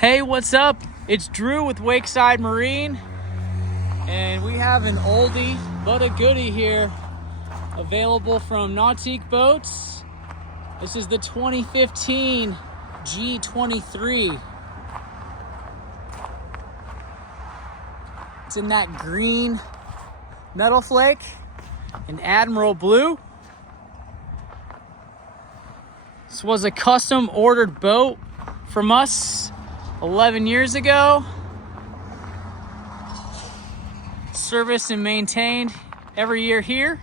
Hey, what's up? It's Drew with WakeSide Marine, and we have an oldie but a goodie here available from Nautique boats. This is the 2015 G23. It's in that green Metal Flake and Admiral Blue. This was a custom ordered boat from us 11 years ago. Serviced and maintained every year here.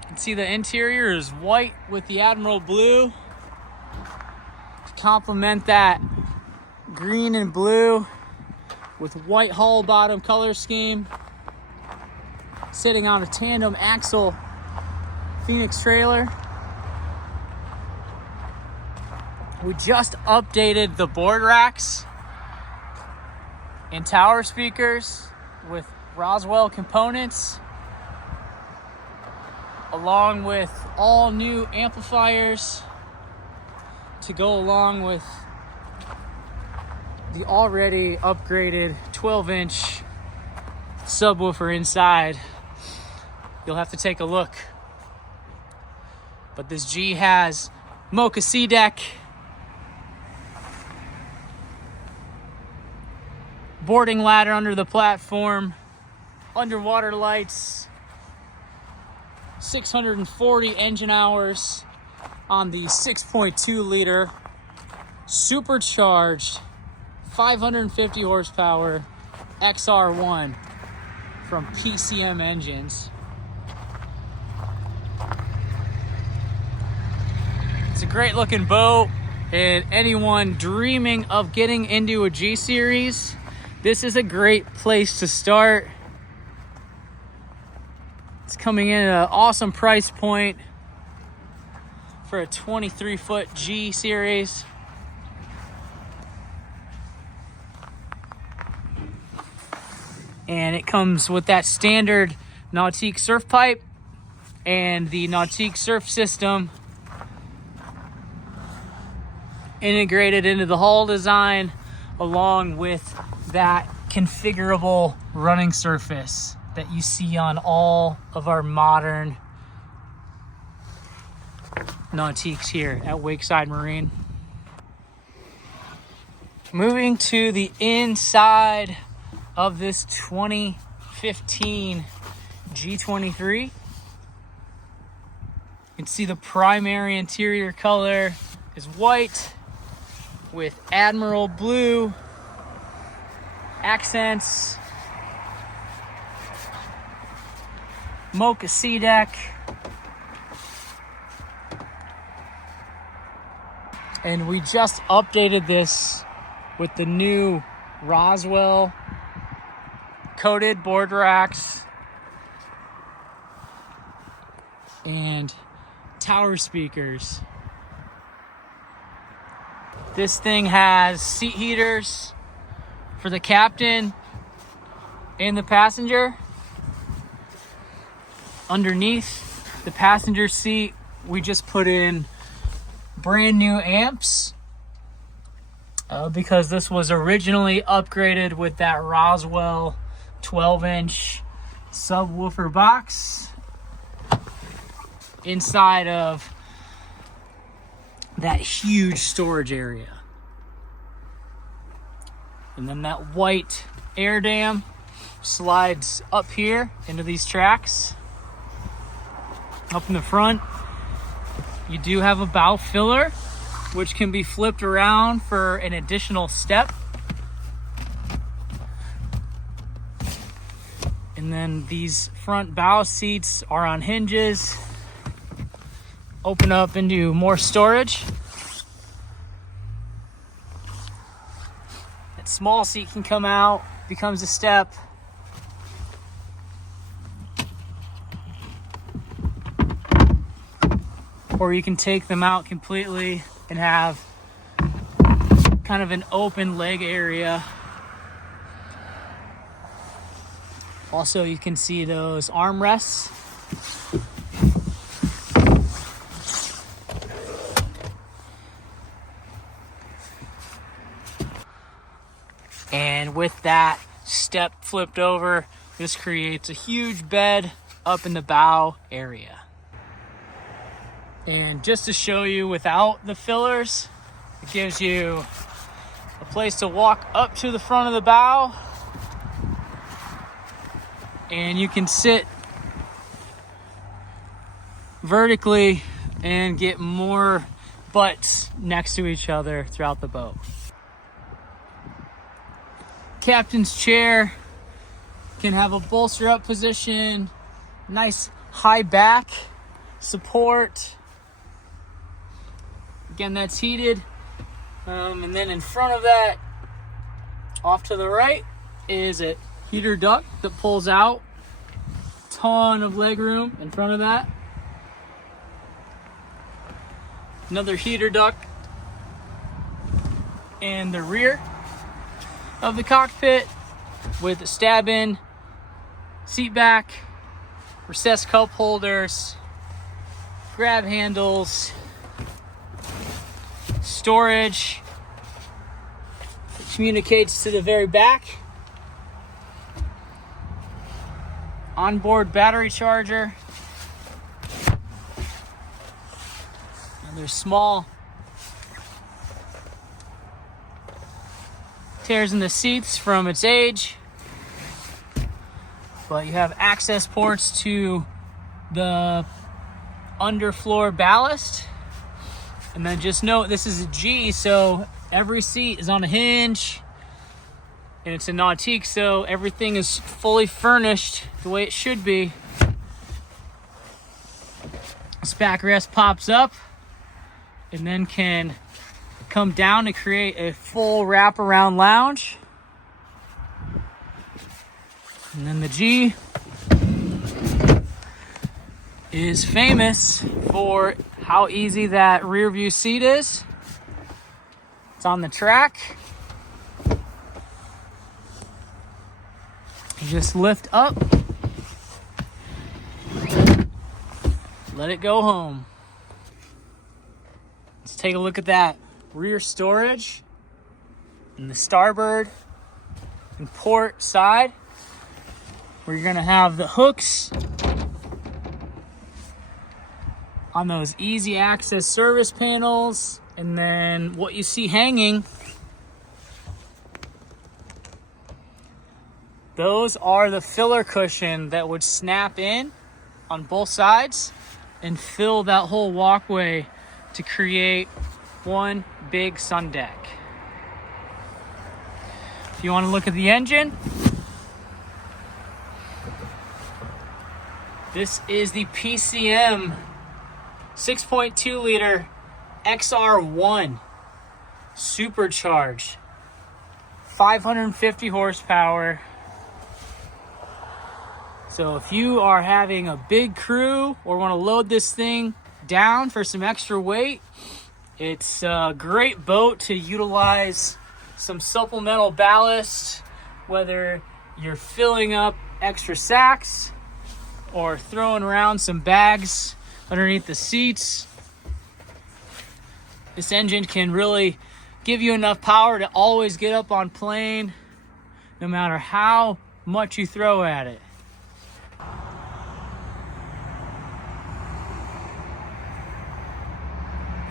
You can see the interior is white with the Admiral Blue to complement that green and blue with white hull bottom color scheme. Sitting on a tandem axle Phoenix trailer. We just updated the board racks and tower speakers with Roswell components, along with all new amplifiers to go along with the already upgraded 12-inch subwoofer inside. You'll have to take a look. But this G has Mocha C deck, boarding ladder under the platform, underwater lights, 640 engine hours on the 6.2 liter supercharged 550 horsepower XR1 from PCM Engines. It's a great looking boat, and anyone dreaming of getting into a G series, this is a great place to start. It's coming in at an awesome price point for a 23-foot G series. And it comes with that standard Nautique surf pipe and the Nautique surf system integrated into the hull design, along with that configurable running surface that you see on all of our modern Nautiques here at WakeSide Marine. Moving to the inside of this 2015 G23. You can see the primary interior color is white with Admiral Blue accents, Mocha C deck, and we just updated this with the new Roswell coated board racks and tower speakers. This thing has seat heaters for the captain and the passenger. Underneath the passenger seat, we just put in brand new amps because this was originally upgraded with that Roswell 12-inch subwoofer box inside of that huge storage area. And then that white air dam slides up here into these tracks. Up in the front, you do have a bow filler, which can be flipped around for an additional step. And then these front bow seats are on hinges, open up into more storage. That small seat can come out, becomes a step. Or you can take them out completely and have kind of an open leg area. Also, you can see those armrests And with that step flipped over, this creates a huge bed up in the bow area. And just to show you without the fillers, it gives you a place to walk up to the front of the bow, and you can sit vertically and get more butts next to each other throughout the boat. Captain's chair can have a bolster up position, nice high back support. Again, that's heated. And then in front of that, off to the right, is a heater duct that pulls out. Ton of leg room in front of that. Another heater duct in the rear of the cockpit with a stab-in seat back, recessed cup holders, grab handles, storage that communicates to the very back, onboard battery charger. There's small tears in the seats from its age, but you have access ports to the underfloor ballast. And then just note, this is a G, so every seat is on a hinge, and it's a Nautique, so everything is fully furnished the way it should be. This backrest pops up and then can come down to create a full wraparound lounge. And then the G is famous for how easy that rear view seat is. It's on the track. You just lift up, let it go home. Let's take a look at that rear storage in the starboard and port side, where you're going to have the hooks on those easy access service panels. And then what you see hanging, those are the filler cushion that would snap in on both sides and fill that whole walkway to create one big sun deck. If you want to look at the engine, this is the PCM 6.2 liter XR1 supercharged, 550 horsepower. So if you are having a big crew or want to load this thing down for some extra weight, it's a great boat to utilize some supplemental ballast, whether you're filling up extra sacks or throwing around some bags underneath the seats. This engine can really give you enough power to always get up on plane, no matter how much you throw at it.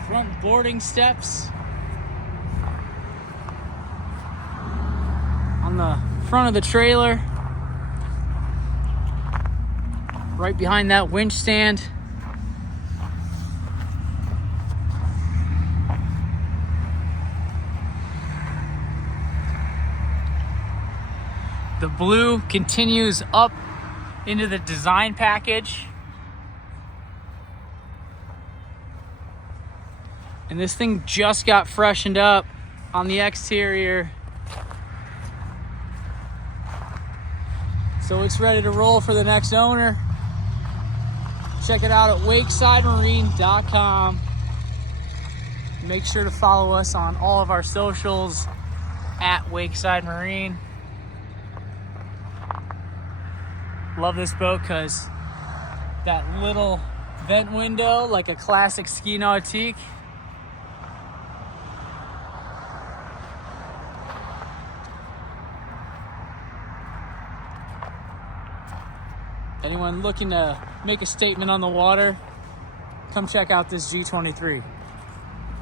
Front boarding steps on the front of the trailer, right behind that winch stand. The blue continues up into the design package. And this thing just got freshened up on the exterior, so it's ready to roll for the next owner. Check it out at WakeSideMarine.com. Make sure to follow us on all of our socials at WakeSide Marine. Love this boat because that little vent window, like a classic ski Nautique. Anyone looking to make a statement on the water, come check out this G23.